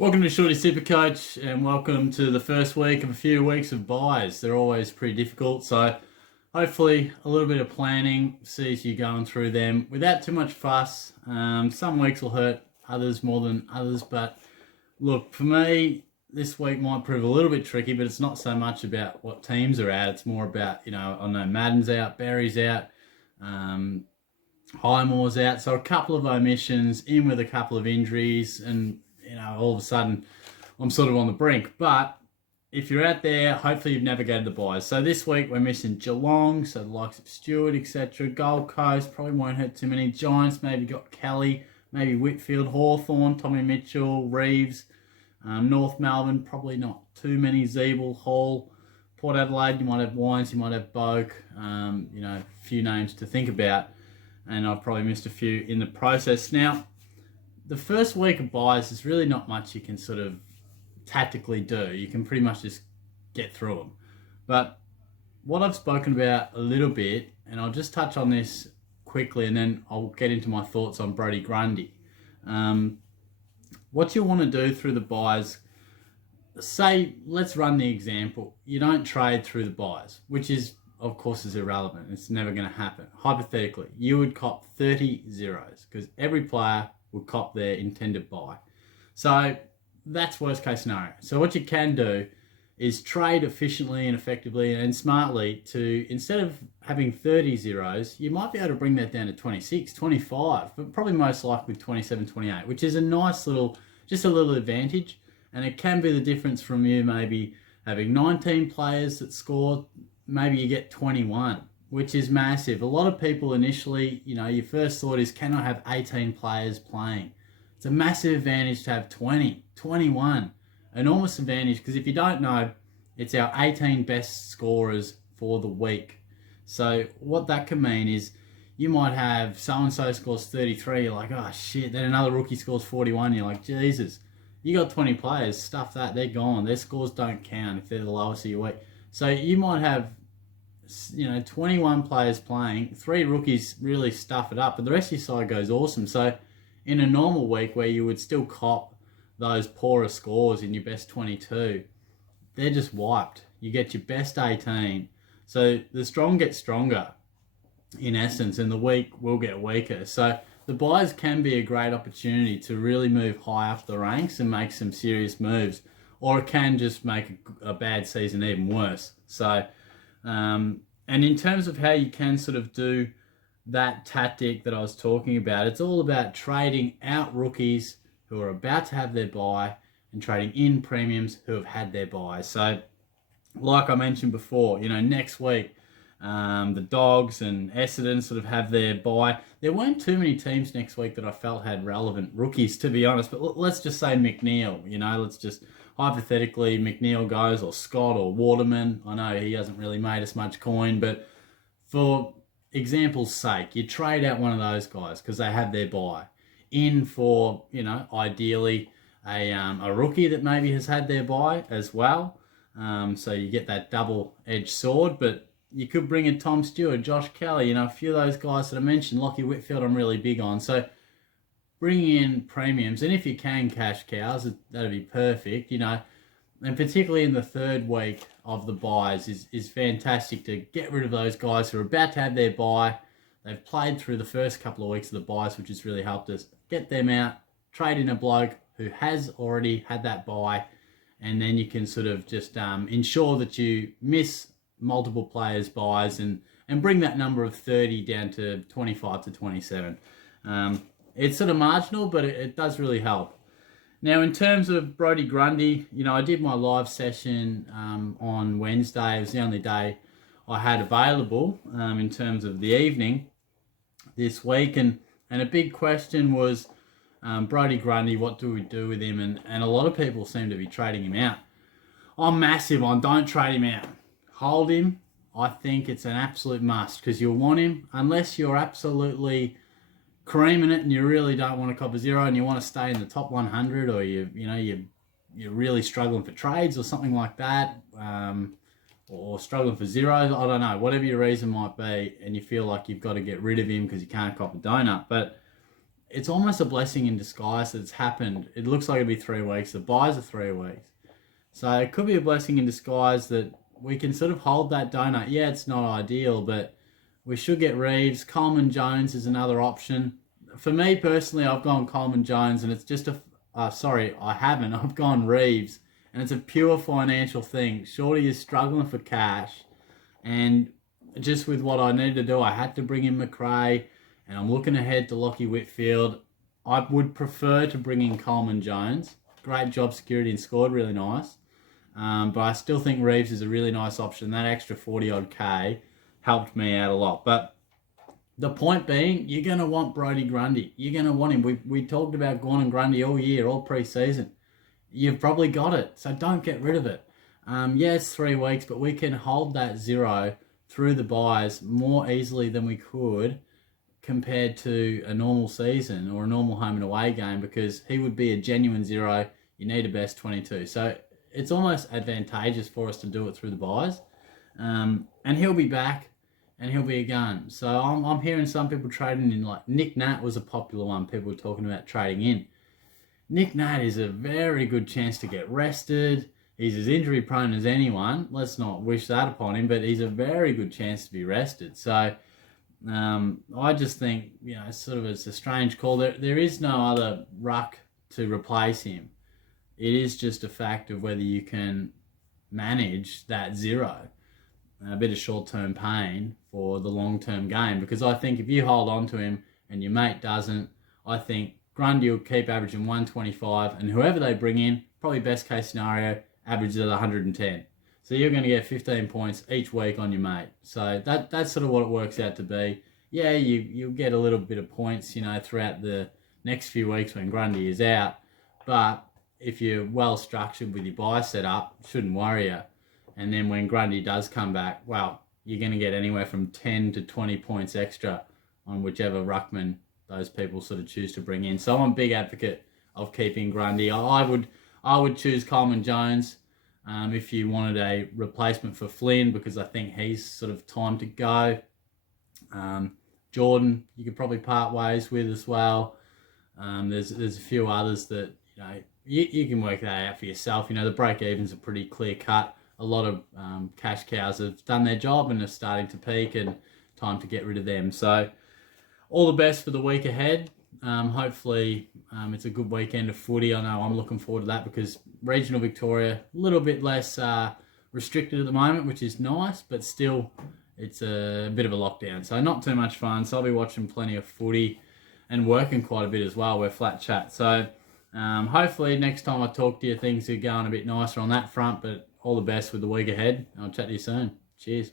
Welcome to Shorty SuperCoach and welcome to the first week of a few weeks of buys. They're always pretty difficult, so hopefully a little bit of planning sees you going through them without too much fuss. Some weeks will hurt others more than others, but look, for me, this week might prove a little bit tricky, but it's not so much about what teams are out. It's more about, I know Madden's out, Barry's out, Highmore's out, so a couple of omissions in with a couple of injuries, and all of a sudden I'm sort of on the brink. But if you're out there, hopefully you've navigated the buys. So this week we're missing Geelong, so the likes of Stewart, etc. Gold Coast probably won't hurt too many. Giants maybe got Kelly, maybe Whitfield, Hawthorn, Tommy Mitchell, Reeves. North Melbourne, probably not too many. Zeeble, Hall. Port Adelaide, you might have Wines, you might have Boak. A few names to think about. And I've probably missed a few in the process. Now, the first week of buys, there's really not much you can sort of tactically do. You can pretty much just get through them. But what I've spoken about a little bit, and I'll just touch on this quickly and then I'll get into my thoughts on Grundy. What you want to do through the buys, say, let's run the example. You don't trade through the buys, which is, of course, is irrelevant. It's never going to happen. Hypothetically, you would cop 30 zeros because every player would cop their intended buy. So that's worst case scenario. So what you can do is trade efficiently and effectively and smartly to, instead of having 30 zeros, you might be able to bring that down to 26, 25, but probably most likely 27, 28, which is a nice little, just a little advantage. And it can be the difference from you maybe having 19 players that score, maybe you get 21, which is massive. A lot of people initially, your first thought is, can I have 18 players playing? It's a massive advantage to have 20, 21. Enormous advantage, because if you don't know, it's our 18 best scorers for the week. So what that can mean is you might have so-and-so scores 33, you're like, oh shit, then another rookie scores 41, you're like, Jesus, you got 20 players, stuff that, they're gone. Their scores don't count if they're the lowest of your week. So you might have 21 players playing, 3 rookies really stuff it up, but the rest of your side goes awesome. So in a normal week where you would still cop those poorer scores in your best 22, they're just wiped. You get your best 18. So the strong get stronger in essence, and the weak will get weaker. So the buys can be a great opportunity to really move high up the ranks and make some serious moves, or it can just make a bad season even worse. So and in terms of how you can sort of do that tactic that I was talking about, it's all about trading out rookies who are about to have their buy and trading in premiums who have had their buy. So like I mentioned before, next week, the Dogs and Essendon sort of have their buy. There weren't too many teams next week that I felt had relevant rookies, to be honest, but let's just say McNeil, let's just hypothetically McNeil goes, or Scott or Waterman. I know he hasn't really made us much coin, but for example's sake, you trade out one of those guys because they have their buy in for, ideally a rookie that maybe has had their buy as well. So you get that double-edged sword, but you could bring in Tom Stewart, Josh Kelly, a few of those guys that I mentioned. Lockie Whitfield I'm really big on. So bring in premiums, and if you can cash cows, that'd be perfect, and particularly in the third week of the buys is fantastic to get rid of those guys who are about to have their buy. They've played through the first couple of weeks of the buys, which has really helped us. Get them out, trade in a bloke who has already had that buy, and then you can sort of just ensure that you miss multiple players' buys and bring that number of 30 down to 25 to 27. It's sort of marginal, but it does really help. Now, in terms of Grundy, I did my live session on Wednesday. It was the only day I had available in terms of the evening this week. And a big question was, Grundy, what do we do with him? And a lot of people seem to be trading him out. I'm massive on don't trade him out. Hold him. I think it's an absolute must because you'll want him unless you're absolutely creaming it and you really don't want to cop a zero and you want to stay in the top 100, or you're really struggling for trades or something like that, or struggling for zeros. I don't know, whatever your reason might be, and you feel like you've got to get rid of him because you can't cop a donut. But it's almost a blessing in disguise that it's happened. It looks like it'll be 3 weeks. The buys are 3 weeks. So it could be a blessing in disguise that we can sort of hold that donut. Yeah, it's not ideal, but we should get Reeves. Coleman Jones is another option. For me personally, I've gone Coleman Jones, and it's just sorry, I haven't. I've gone Reeves, and it's a pure financial thing. Shorty is struggling for cash, and just with what I needed to do, I had to bring in McRae, and I'm looking ahead to Lockie Whitfield. I would prefer to bring in Coleman Jones. Great job security and scored really nice. But I still think Reeves is a really nice option. That extra 40-odd K helped me out a lot. But the point being, you're going to want Brodie Grundy. You're going to want him. We talked about Gawn and Grundy all year, all pre-season. You've probably got it, so don't get rid of it. Yeah, it's 3 weeks, but we can hold that 0 through the buys more easily than we could compared to a normal season or a normal home and away game, because he would be a genuine 0. You need a best 22. So it's almost advantageous for us to do it through the buys. And he'll be back and he'll be a gun. So I'm hearing some people trading in, like Nick Nat was a popular one. People were talking about trading in. Nick Nat is a very good chance to get rested. He's as injury prone as anyone. Let's not wish that upon him, but he's a very good chance to be rested. So I just think, it's a strange call. There is no other ruck to replace him. It is just a fact of whether you can manage that 0. A bit of short-term pain for the long-term game, because I think if you hold on to him and your mate doesn't, I think Grundy will keep averaging 125, and whoever they bring in, probably best case scenario, averages at 110. So you're going to get 15 points each week on your mate. So that's sort of what it works out to be. Yeah, you'll get a little bit of points, throughout the next few weeks when Grundy is out. But if you're well structured with your buy setup, shouldn't worry you. And then when Grundy does come back, well, you're going to get anywhere from 10 to 20 points extra on whichever ruckman those people sort of choose to bring in. So I'm a big advocate of keeping Grundy. I would choose Coleman Jones if you wanted a replacement for Flynn, because I think he's sort of time to go. Jordan, you could probably part ways with as well. There's a few others that you can work that out for yourself. The break evens are pretty clear cut. A lot of cash cows have done their job and are starting to peak, and time to get rid of them. So all the best for the week ahead. Hopefully it's a good weekend of footy. I know I'm looking forward to that, because regional Victoria, a little bit less restricted at the moment, which is nice, but still it's a bit of a lockdown. So not too much fun. So I'll be watching plenty of footy and working quite a bit as well. We're flat chat. So hopefully next time I talk to you, things are going a bit nicer on that front, but all the best with the week ahead. I'll chat to you soon. Cheers.